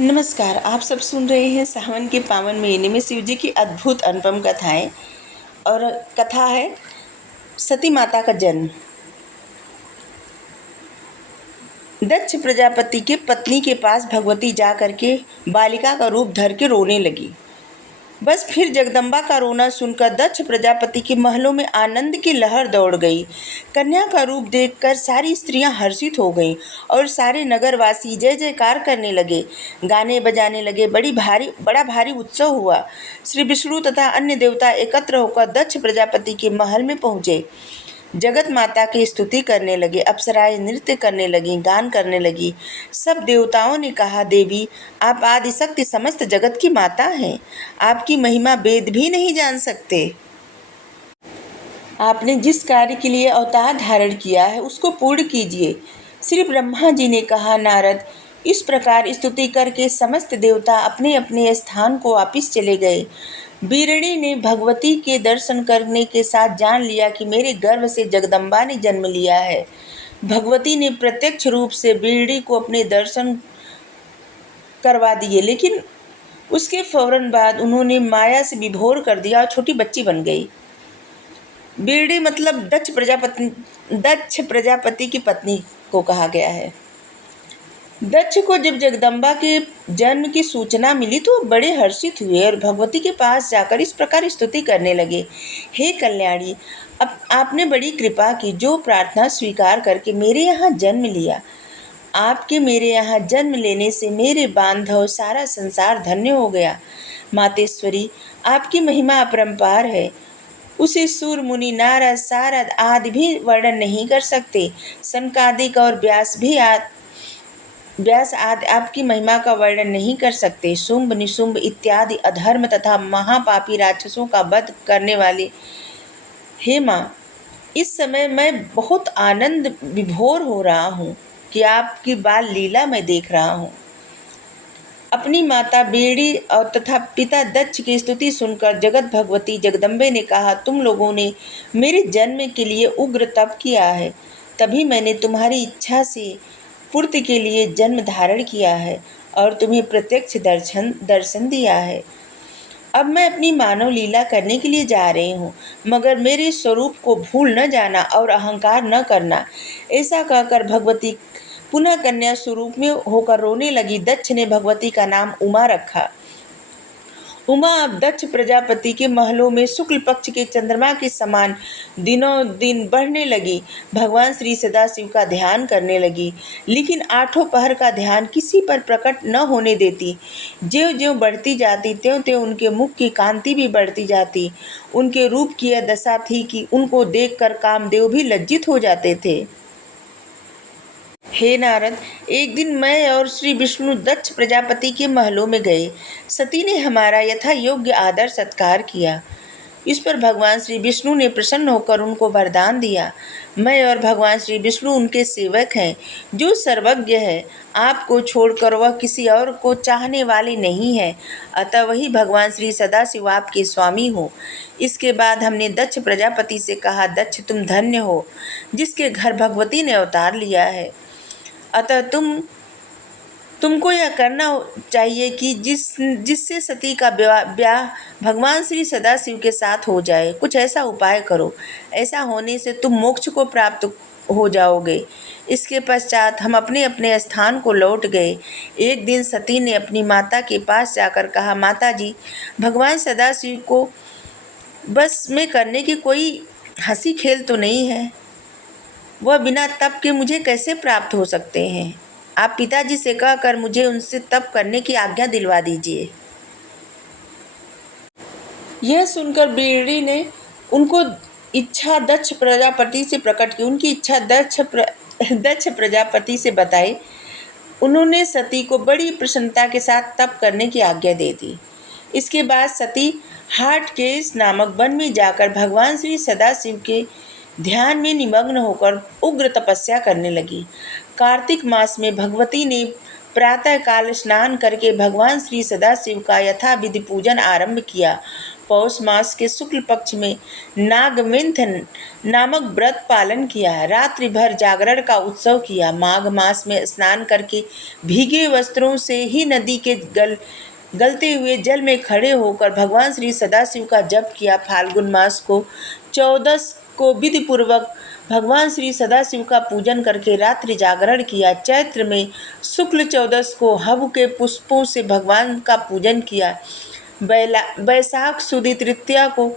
नमस्कार। आप सब सुन रहे हैं सावन के पावन महीने में शिव जी की अद्भुत अनुपम कथाएं। और कथा है सती माता का जन्म। दक्ष प्रजापति के पत्नी के पास भगवती जा करके बालिका का रूप धर के रोने लगी। बस फिर जगदम्बा का रोना सुनकर दक्ष प्रजापति के महलों में आनंद की लहर दौड़ गई। कन्या का रूप देखकर सारी स्त्रियां हर्षित हो गईं और सारे नगरवासी जय जयकार करने लगे, गाने बजाने लगे। बड़ा भारी उत्सव हुआ। श्री विष्णु तथा अन्य देवता एकत्र होकर दक्ष प्रजापति के महल में पहुंचे। जगत माता की स्तुति करने लगे, अप्सराएं नृत्य करने लगी, गान करने लगी। सब देवताओं ने कहा, देवी आप आदिशक्ति समस्त जगत की माता हैं। आपकी महिमा वेद भी नहीं जान सकते। आपने जिस कार्य के लिए अवतार धारण किया है उसको पूर्ण कीजिए। श्री ब्रह्मा जी ने कहा, नारद इस प्रकार स्तुति करके समस्त देवता अपने अपने स्थान को वापिस चले गए। बीरणी ने भगवती के दर्शन करने के साथ जान लिया कि मेरे गर्भ से जगदम्बा ने जन्म लिया है। भगवती ने प्रत्यक्ष रूप से बीरणी को अपने दर्शन करवा दिए, लेकिन उसके फौरन बाद उन्होंने माया से विभोर कर दिया और छोटी बच्ची बन गई। बीरणी मतलब दक्ष प्रजापति की पत्नी को कहा गया है। दक्ष को जब जगदम्बा के जन्म की सूचना मिली तो बड़े हर्षित हुए और भगवती के पास जाकर इस प्रकार स्तुति करने लगे, हे कल्याणी, अब आपने बड़ी कृपा की, जो प्रार्थना स्वीकार करके मेरे यहाँ जन्म लिया। आपके मेरे यहाँ जन्म लेने से मेरे बांधव सारा संसार धन्य हो गया। मातेश्वरी आपकी महिमा अपरंपार है, उसे सूर मुनि नारद सारद आदि भी वर्णन नहीं कर सकते। सनकादिक और व्यास आदि आपकी महिमा का वर्णन नहीं कर सकते। शुंभ निशुंभ इत्यादि अधर्म तथा महापापी राक्षसों का वध करने वाले हे माँ, इस समय मैं बहुत आनंद विभोर हो रहा हूँ कि आपकी बाल लीला मैं देख रहा हूँ। अपनी माता बीरणी और तथा पिता दक्ष की स्तुति सुनकर जगत भगवती जगदम्बे ने कहा, तुम लोगों ने मेरे जन्म के लिए उग्र तप किया है, तभी मैंने तुम्हारी इच्छा से पूर्ति के लिए जन्म धारण किया है और तुम्हें प्रत्यक्ष दर्शन दिया है। अब मैं अपनी मानव लीला करने के लिए जा रही हूँ, मगर मेरे स्वरूप को भूल न जाना और अहंकार न करना। ऐसा कहकर भगवती पुनः कन्या स्वरूप में होकर रोने लगी। दक्ष ने भगवती का नाम उमा रखा। उमा अब दक्ष प्रजापति के महलों में शुक्ल पक्ष के चंद्रमा के समान दिनों दिन बढ़ने लगी। भगवान श्री सदाशिव का ध्यान करने लगी, लेकिन आठों पहर का ध्यान किसी पर प्रकट न होने देती। ज्यों ज्यों बढ़ती जाती त्यों त्यों उनके मुख की कांति भी बढ़ती जाती। उनके रूप की यह दशा थी कि उनको देखकर कामदेव भी लज्जित हो जाते थे। हे नारद, एक दिन मैं और श्री विष्णु दक्ष प्रजापति के महलों में गए। सती ने हमारा यथा योग्य आदर सत्कार किया। इस पर भगवान श्री विष्णु ने प्रसन्न होकर उनको वरदान दिया। मैं और भगवान श्री विष्णु उनके सेवक हैं, जो सर्वज्ञ है। आपको छोड़कर वह किसी और को चाहने वाले नहीं है, अतः वही भगवान श्री सदाशिव आपके स्वामी हो। इसके बाद हमने दक्ष प्रजापति से कहा, दक्ष तुम धन्य हो, जिसके घर भगवती ने अवतार लिया है। अतः तुमको यह करना चाहिए कि जिससे सती का ब्याह भगवान श्री सदाशिव के साथ हो जाए। कुछ ऐसा उपाय करो, ऐसा होने से तुम मोक्ष को प्राप्त हो जाओगे। इसके पश्चात हम अपने अपने स्थान को लौट गए। एक दिन सती ने अपनी माता के पास जाकर कहा, माता जी, भगवान सदाशिव को बस में करने की कोई हंसी खेल तो नहीं है। वह बिना तप के मुझे कैसे प्राप्त हो सकते हैं। आप पिताजी से कहकर मुझे उनसे तप करने की आज्ञा दिलवा दीजिए। यह सुनकर बीरणी ने उनको इच्छा दक्ष प्रजापति से प्रकट की। उनकी इच्छा दक्ष प्रजापति से बताई। उन्होंने सती को बड़ी प्रसन्नता के साथ तप करने की आज्ञा दे दी। इसके बाद सती हाटकेश नामक वन में जाकर भगवान श्री सदाशिव के ध्यान में निमग्न होकर उग्र तपस्या करने लगी। कार्तिक मास में भगवती ने प्रातः काल स्नान करके भगवान श्री सदाशिव का यथाविधि पूजन आरंभ किया। पौष मास के शुक्ल पक्ष में नागमिंथन नामक व्रत पालन किया। रात्रि भर जागरण का उत्सव किया। माघ मास में स्नान करके भीगे वस्त्रों से ही नदी के गलते हुए जल में खड़े होकर भगवान श्री सदाशिव का जप किया। फाल्गुन मास को चौदस को विधि पूर्वक भगवान श्री सदाशिव का पूजन करके रात्रि जागरण किया। चैत्र में शुक्ल चौदस को हव के पुष्पों से भगवान का पूजन किया। बैसाख सुदी तृतीया को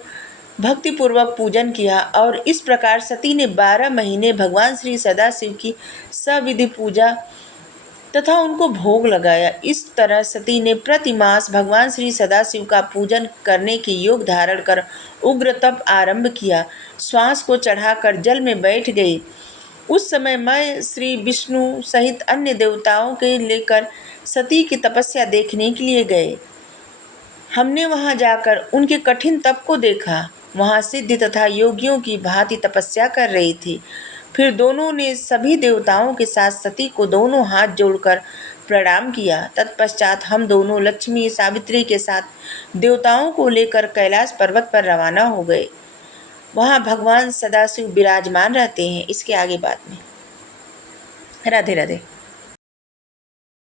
भक्तिपूर्वक पूजन किया और इस प्रकार सती ने 12 महीने भगवान श्री सदाशिव की सविधि पूजा तथा उनको भोग लगाया। इस तरह सती ने प्रति मास भगवान श्री सदाशिव का पूजन करने के योग धारण कर उग्र तप आरंभ किया। श्वास को चढ़ाकर जल में बैठ गई। उस समय मैं श्री विष्णु सहित अन्य देवताओं के लेकर सती की तपस्या देखने के लिए गए। हमने वहां जाकर उनके कठिन तप को देखा। वहां सिद्धि तथा योगियों की भांति तपस्या कर रही थी। फिर दोनों ने सभी देवताओं के साथ सती को दोनों हाथ जोड़कर प्रणाम किया। तत्पश्चात हम दोनों लक्ष्मी सावित्री के साथ देवताओं को लेकर कैलाश पर्वत पर रवाना हो गए। वहां भगवान सदाशिव विराजमान रहते हैं। इसके आगे बाद में। राधे राधे।